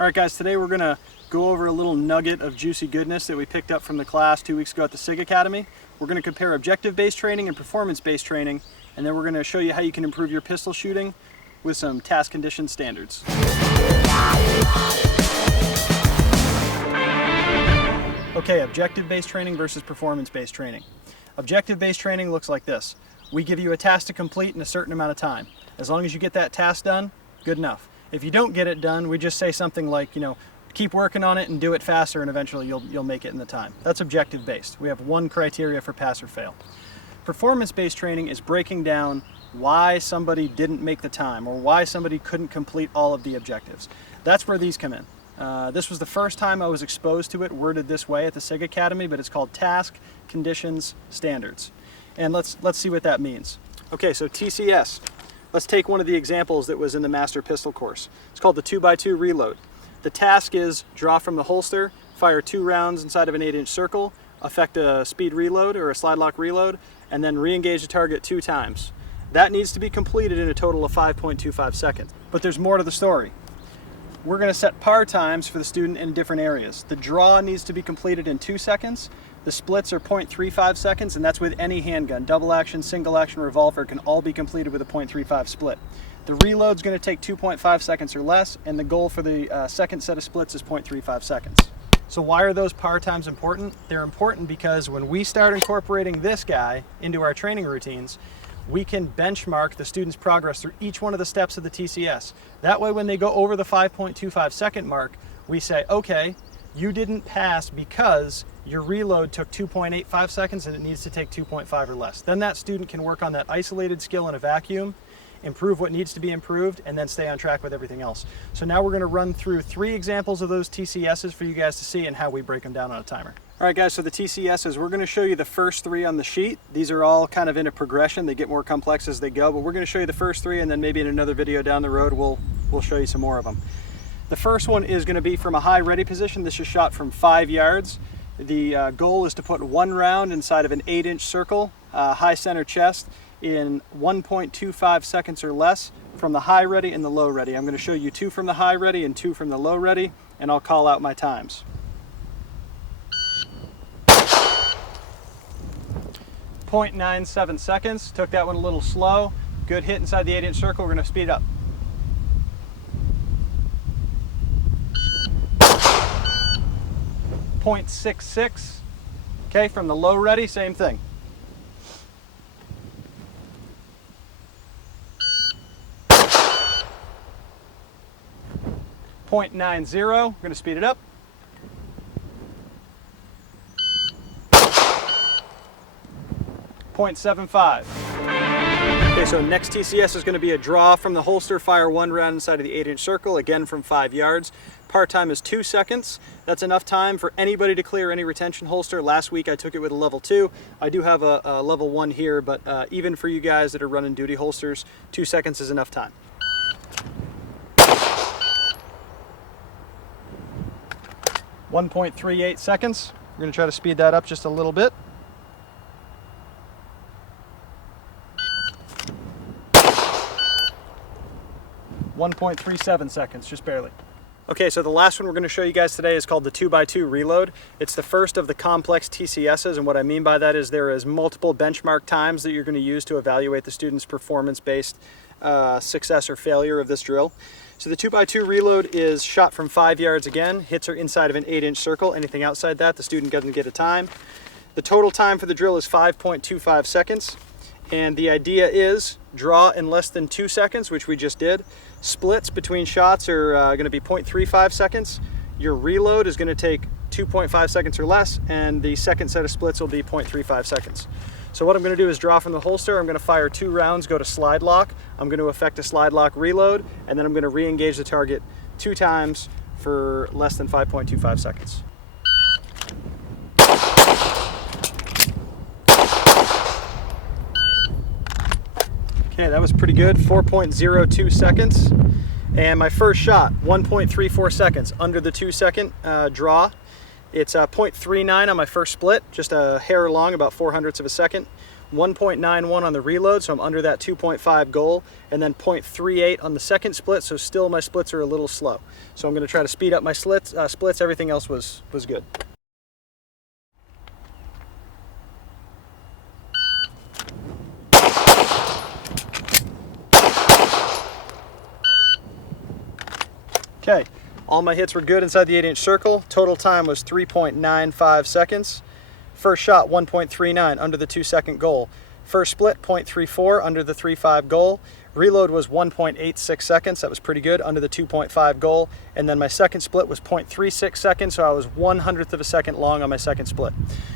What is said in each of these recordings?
All right guys, today we're going to go over a little nugget of juicy goodness that we picked up from the class 2 weeks ago at the SIG Academy. We're going to compare objective-based training and performance-based training, and then we're going to show you how you can improve your pistol shooting with some task condition standards. Okay, objective-based training versus performance-based training. Objective-based training looks like this. We give you a task to complete in a certain amount of time. As long as you get that task done, good enough. If you don't get it done, we just say something like, keep working on it and do it faster and eventually you'll make it in the time. That's objective-based. We have one criteria for pass or fail. Performance-based training is breaking down why somebody didn't make the time or why somebody couldn't complete all of the objectives. That's where these come in. This was the first time I was exposed to it worded this way at the SIG Academy, but it's called Task Conditions Standards. And let's see what that means. Okay, so TCS. Let's take one of the examples that was in the Master Pistol course. It's called the 2x2 reload. The task is draw from the holster, fire 2 rounds inside of an 8-inch circle, effect a speed reload or a slide lock reload, and then re-engage the target 2 times. That needs to be completed in a total of 5.25 seconds. But there's more to the story. We're going to set par times for the student in different areas. The draw needs to be completed in 2 seconds. The splits are 0.35 seconds, and that's with any handgun. Double action, single action, revolver can all be completed with a 0.35 split. The reload's going to take 2.5 seconds or less, and the goal for the second set of splits is 0.35 seconds. So why are those par times important? They're important because when we start incorporating this guy into our training routines, we can benchmark the student's progress through each one of the steps of the TCS. That way when they go over the 5.25 second mark, we say, okay, you didn't pass because your reload took 2.85 seconds and it needs to take 2.5 or less. Then that student can work on that isolated skill in a vacuum, improve what needs to be improved, and then stay on track with everything else. So now we're going to run through 3 examples of those TCSs for you guys to see and how we break them down on a timer. All right guys, so the TCSs, we're going to show you the first 3 on the sheet. These are all kind of in a progression. They get more complex as they go, but we're going to show you the first 3, and then maybe in another video down the road we'll show you some more of them. The first one is going to be from a high ready position. This is shot from 5 yards. The goal is to put 1 round inside of an 8-inch circle, high center chest, in 1.25 seconds or less from the high ready and the low ready. I'm going to show you 2 from the high ready and 2 from the low ready, and I'll call out my times. 0.97 seconds. Took that one a little slow. Good hit inside the 8-inch circle. We're going to speed it up. 0.66. Okay, from the low ready, same thing. 0.90. We're going to speed it up. 0.75. Okay, so next TCS is going to be a draw from the holster, fire 1 round inside of the 8-inch circle, again from 5 yards. Par time is 2 seconds. That's enough time for anybody to clear any retention holster. Last week I took it with a level 2. I do have a level 1 here, but even for you guys that are running duty holsters, 2 seconds is enough time. .38 seconds. We're going to try to speed that up just a little bit. 1.37 seconds, just barely. Okay, so the last one we're going to show you guys today is called the 2x2 reload. It's the first of the complex TCSs, and what I mean by that is there is multiple benchmark times that you're going to use to evaluate the student's performance-based success or failure of this drill. So the 2x2 reload is shot from 5 yards again. Hits are inside of an 8-inch circle. Anything outside that, the student doesn't get a time. The total time for the drill is 5.25 seconds. And the idea is draw in less than 2 seconds, which we just did. Splits between shots are going to be 0.35 seconds. Your reload is going to take 2.5 seconds or less, and the second set of splits will be 0.35 seconds. So what I'm going to do is draw from the holster. I'm going to fire 2 rounds, go to slide lock. I'm going to effect a slide lock reload, and then I'm going to re-engage the target 2 times for less than 5.25 seconds. Okay, that was pretty good, 4.02 seconds. And my first shot, 1.34 seconds, under the 2 second draw. It's 0.39 on my first split, just a hair long, about 0.04 of a second. 1.91 on the reload, so I'm under that 2.5 goal, and then 0.38 on the second split, so still my splits are a little slow. So I'm going to try to speed up my splits. Everything else was good. Okay, all my hits were good inside the 8-inch circle. Total time was 3.95 seconds. First shot, 1.39 under the 2-second goal. First split, 0.34 under the 3.5 goal. Reload was 1.86 seconds. That was pretty good, under the 2.5 goal. And then my second split was 0.36 seconds, so I was 1/100th of a second long on my second split.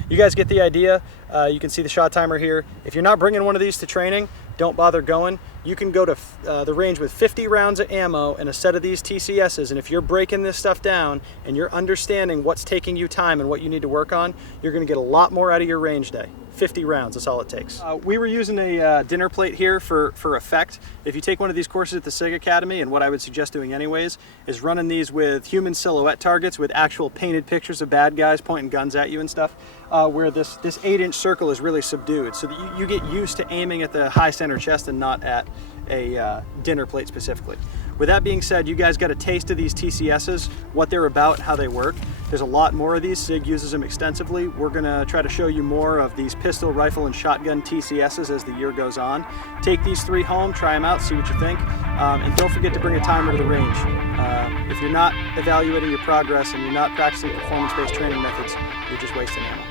You guys get the idea. You can see the shot timer here. If you're not bringing one of these to training, don't bother going. You can go to the range with 50 rounds of ammo and a set of these TCSs, and if you're breaking this stuff down and you're understanding what's taking you time and what you need to work on, you're going to get a lot more out of your range day. 50 rounds, that's all it takes. We were using a dinner plate here for effect. If you take one of these courses at the SIG Academy, and what I would suggest doing anyways, is running these with human silhouette targets with actual painted pictures of bad guys pointing guns at you and stuff, where this 8-inch circle is really subdued, so that you get used to aiming at the high center chest and not at a dinner plate specifically. With that being said, you guys got a taste of these TCSs, what they're about, how they work. There's a lot more of these. SIG uses them extensively. We're gonna try to show you more of these pistol, rifle, and shotgun TCSs as the year goes on. Take these 3 home, try them out, see what you think, and don't forget to bring a timer to the range. If you're not evaluating your progress and you're not practicing performance-based training methods, you're just wasting ammo.